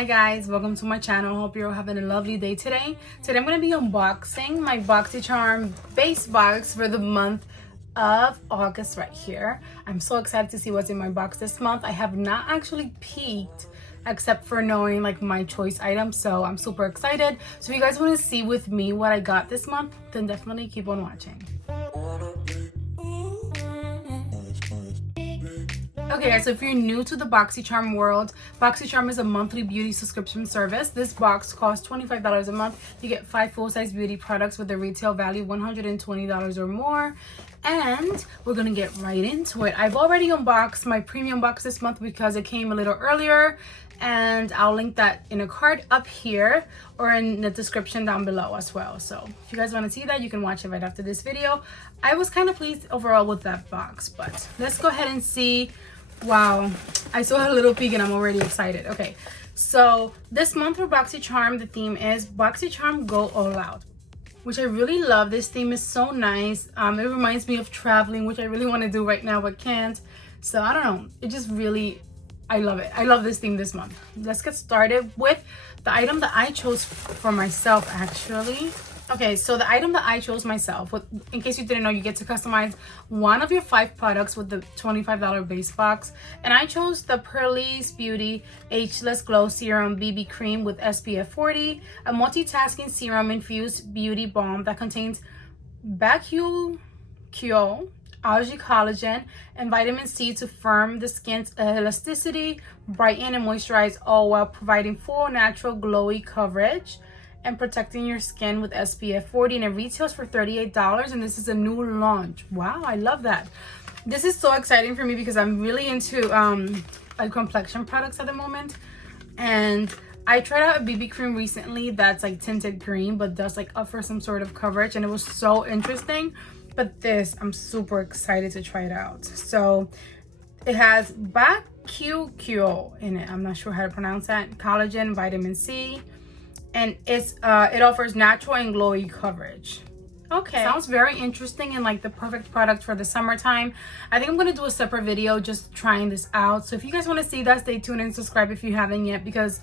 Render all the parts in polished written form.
Hi guys, welcome to my channel. Hope you're all having a lovely day today. Today I'm going to be unboxing my Boxycharm base box for the month of August right here. I'm so excited to see what's in my box this month. I have not actually peeked except for knowing like my choice items, so I'm super excited. So if you guys want to see with me what I got this month, then definitely keep on watching. Okay guys, so if you're new to the Boxycharm world, Boxycharm is a monthly beauty subscription service. This box costs $25 a month. You get 5 full-size beauty products with a retail value $120 or more. And we're gonna get right into it. I've already unboxed my premium box this month because it came a little earlier, and I'll link that in a card up here or in the description down below as well. So if you guys want to see that, you can watch it right after this video. I was kind of pleased overall with that box, but let's go ahead and see. Wow, I saw a little peek and I'm already excited. Okay, so this month for Boxycharm, the theme is Boxycharm Go All Out, which I really love. This theme is so nice. It reminds me of traveling, which I really want to do right now but can't. So I don't know, it just really, I love it. I love this theme this month. Let's get started with the item that I chose for myself actually. Okay, so the item that I chose myself, in case you didn't know, you get to customize one of your 5 products with the $25 base box. And I chose the Pearlie's Beauty Ageless Glow Serum BB Cream with SPF 40, a multitasking serum infused beauty balm that contains Bacuole, algae collagen, and vitamin C to firm the skin's elasticity, brighten and moisturize, all while providing full natural glowy coverage and protecting your skin with SPF 40. And it retails for $38, and this is a new launch. Wow, I love that. This is so exciting for me because I'm really into like complexion products at the moment, and I tried out a BB cream recently that's like tinted green but does like offer some sort of coverage, and it was so interesting. But this, I'm super excited to try it out. So it has Bacuole in it, I'm not sure how to pronounce that, collagen, vitamin C, and it offers natural and glowy coverage. Okay, sounds very interesting and like the perfect product for the summertime. I think I'm gonna do a separate video just trying this out. So if you guys want to see that, stay tuned and subscribe if you haven't yet, because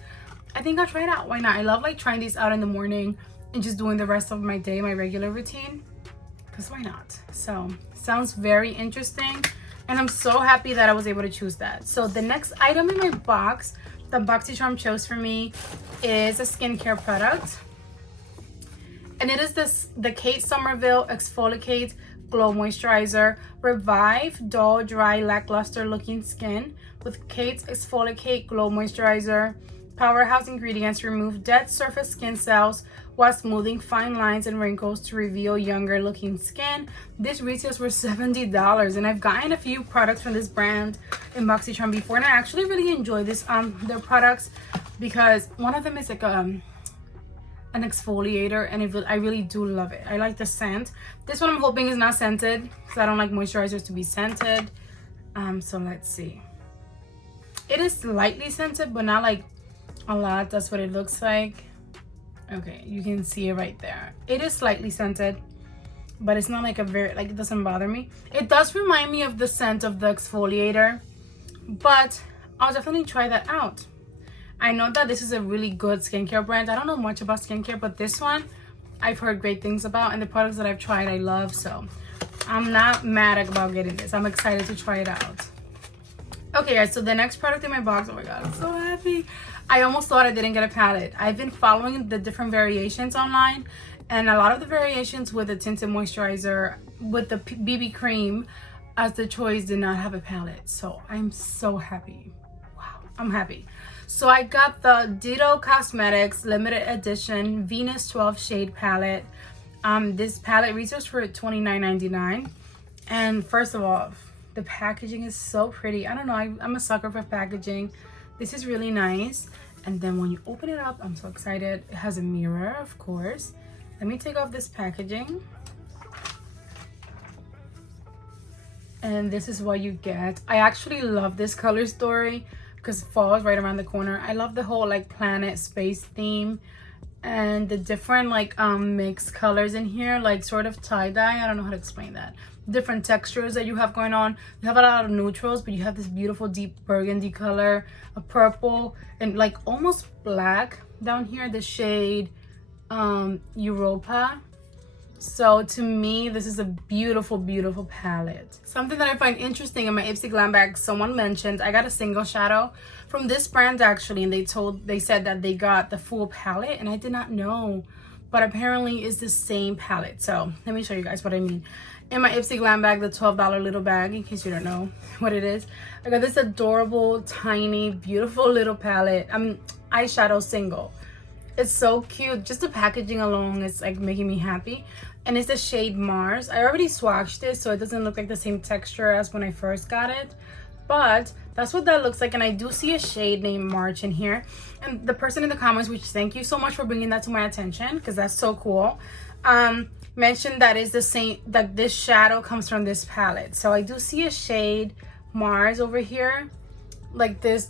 I think I'll try it out. Why not? I love like trying these out in the morning and just doing the rest of my day, my regular routine, because why not? So sounds very interesting, and I'm so happy that I was able to choose that. So the next item in my box that Boxycharm chose for me is a skincare product, and it is the Kate Somerville Exfoliate Glow Moisturizer. Revive dull, dry, lackluster looking skin with Kate's Exfoliate Glow Moisturizer. Powerhouse ingredients remove dead surface skin cells while smoothing fine lines and wrinkles to reveal younger looking skin. This retails for $70, and I've gotten a few products from this brand in Boxycharm before, and I actually really enjoy this their products, because one of them is like an exfoliator, and I really do love it. I like the scent. This one I'm hoping is not scented because I don't like moisturizers to be scented. So let's see. It is slightly scented but not like a lot. That's what it looks like. Okay, you can see it right there. It is slightly scented, but it's not like a very, like, it doesn't bother me. It does remind me of the scent of the exfoliator, but I'll definitely try that out. I know that this is a really good skincare brand. I don't know much about skincare, but this one I've heard great things about, and the products that I've tried I love, so I'm not mad about getting this. I'm excited to try it out. Okay guys, so the next product in my box, oh my god, I'm so happy. I almost thought I didn't get a palette. I've been following the different variations online, and a lot of the variations with the tinted moisturizer with the BB cream as the choice did not have a palette. So I'm so happy. Wow, I'm happy. So I got the Ditto Cosmetics limited edition Venus 12 shade palette. This palette retails for $29.99, and first of all, the packaging is so pretty. I don't know, I'm a sucker for packaging. This is really nice. And then when you open it up, I'm so excited. It has a mirror, of course. Let me take off this packaging. And this is what you get. I actually love this color story because fall is right around the corner. I love the whole like planet space theme. and the different like mixed colors in here, like sort of tie-dye. I don't know how to explain that. Different textures that you have going on. You have a lot of neutrals, but you have this beautiful deep burgundy color, a purple, and like almost black down here, the shade Europa. So to me, this is a beautiful, beautiful palette. Something that I find interesting in my Ipsy Glam bag, someone mentioned I got a single shadow from this brand actually, and they said that they got the full palette, and I did not know, but apparently it's the same palette. So let me show you guys what I mean. In my Ipsy Glam bag, the $12 little bag, in case you don't know what it is, I got this adorable, tiny, beautiful little palette. Eyeshadow single. It's so cute. Just the packaging alone is like making me happy. And it's the shade Mars. I already swatched it, so it doesn't look like the same texture as when I first got it. But that's what that looks like. And I do see a shade named March in here. And the person in the comments, which thank you so much for bringing that to my attention, because that's so cool, mentioned that is the same, that this shadow comes from this palette. So I do see a shade Mars over here, like this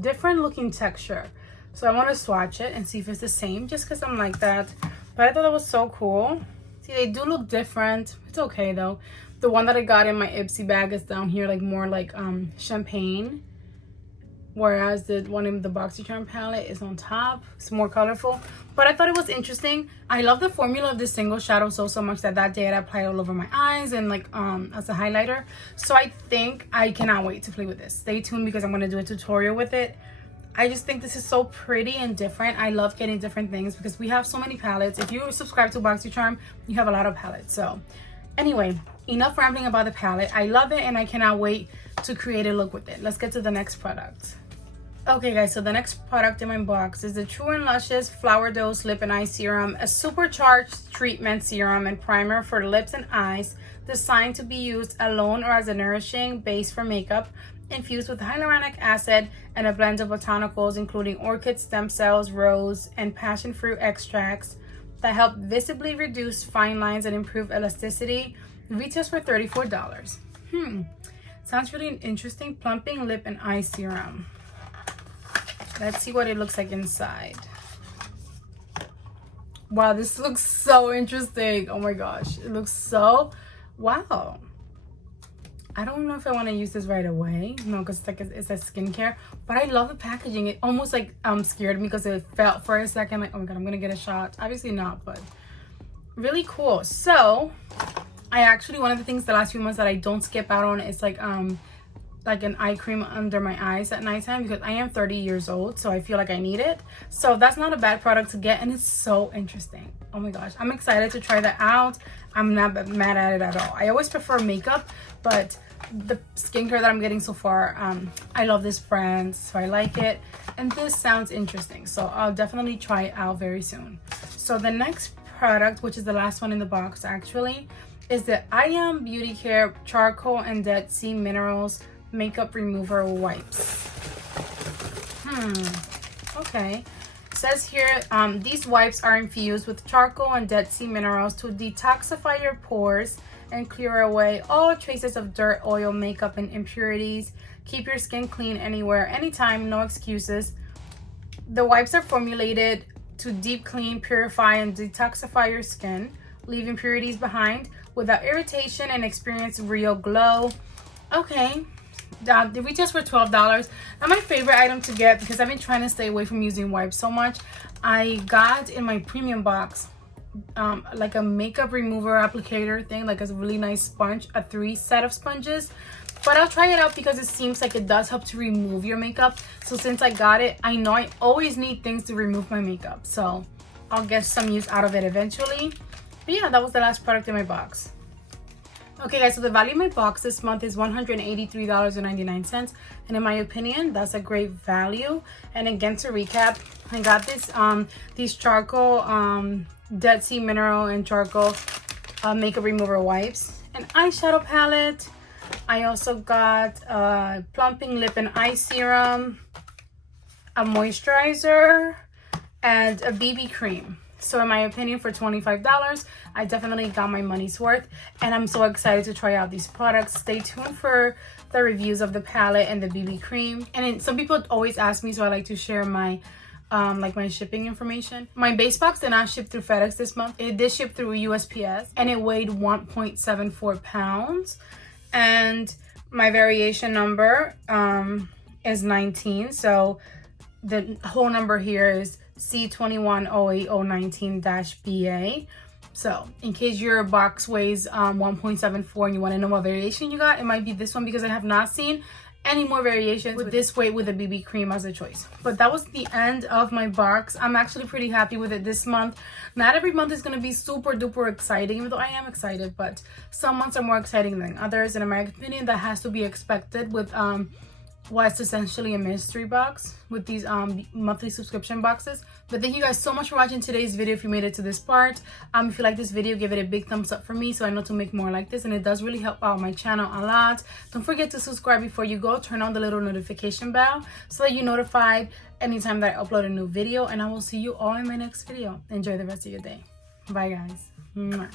different looking texture. So I want to swatch it and see if it's the same, just because I'm like that. But I thought that was so cool. See, they do look different. It's okay though. The one that I got in my Ipsy bag is down here, like more like champagne, whereas the one in the Boxycharm palette is on top. It's more colorful, but I thought it was interesting. I love the formula of this single shadow so much that day I applied all over my eyes and like as a highlighter. So I think I cannot wait to play with this. Stay tuned because I'm going to do a tutorial with it. I just think this is so pretty and different. I love getting different things because we have so many palettes. If you subscribe to Boxycharm, you have a lot of palettes. So anyway, enough rambling about the palette. I love it and I cannot wait to create a look with it. Let's get to the next product. Okay guys, so the next product in my box is the True and Luscious Flower Dose Lip and Eye Serum, a supercharged treatment serum and primer for lips and eyes, designed to be used alone or as a nourishing base for makeup, infused with hyaluronic acid and a blend of botanicals including orchid stem cells, rose, and passion fruit extracts that help visibly reduce fine lines and improve elasticity. Retails for $34. Sounds really interesting. Plumping lip and eye serum. Let's see what it looks like inside. Wow, this looks so interesting. Oh my gosh, it looks so wow. I don't know if I want to use this right away. No, because it's a skincare. But I love the packaging. It almost like scared me because it felt for a second like, oh my god, I'm gonna get a shot. Obviously not, but really cool. So I actually, one of the things the last few months that I don't skip out on is like an eye cream under my eyes at nighttime, because I am 30 years old, so I feel like I need it. So that's not a bad product to get, and it's so interesting. Oh my gosh, I'm excited to try that out. I'm not mad at it at all. I always prefer makeup, but the skincare that I'm getting so far, I love this brand, so I like it, and this sounds interesting, so I'll definitely try it out very soon. So the next product, which is the last one in the box actually, is the I Am Beauty Care Charcoal and Dead Sea Minerals Makeup Remover Wipes. Okay. It says here, these wipes are infused with charcoal and Dead Sea minerals to detoxify your pores and clear away all traces of dirt, oil, makeup, and impurities. Keep your skin clean anywhere, anytime, no excuses. The wipes are formulated to deep clean, purify, and detoxify your skin, leave impurities behind without irritation, and experience real glow. Okay. The retails for $12. Now my favorite item to get, because I've been trying to stay away from using wipes so much, I got in my premium box like a makeup remover applicator thing, like a really nice sponge, a 3 set of sponges. But I'll try it out because it seems like it does help to remove your makeup. So since I got it, I know I always need things to remove my makeup, so I'll get some use out of it eventually. But yeah, that was the last product in my box. Okay guys, so the value of my box this month is $183.99, and in my opinion, that's a great value. And again, to recap, I got this these charcoal Dead Sea Mineral and Charcoal makeup remover wipes, an eyeshadow palette. I also got plumping lip and eye serum, a moisturizer, and a BB cream. So in my opinion, for $25, I definitely got my money's worth, and I'm so excited to try out these products. Stay tuned for the reviews of the palette and the BB cream. And then some people always ask me, so I like to share my like my shipping information. My base box did not ship through FedEx this month. It did ship through USPS, and it weighed 1.74 pounds. And my variation number is 19. So the whole number here is C2108019-BA. So in case your box weighs 1.74 and you want to know what variation you got, it might be this one, because I have not seen any more variations with this weight with a BB cream as a choice. But that was the end of my box. I'm actually pretty happy with it this month. Not every month is going to be super duper exciting, even though I am excited, but some months are more exciting than others. In my opinion, that has to be expected with what's essentially a mystery box with these monthly subscription boxes. But thank you guys so much for watching today's video. If you made it to this part, if you like this video, give it a big thumbs up for me so I know to make more like this, and it does really help out my channel a lot. Don't forget to subscribe before you go. Turn on the little notification bell so that you're notified anytime that I upload a new video, and I will see you all in my next video. Enjoy the rest of your day. Bye guys. Mwah.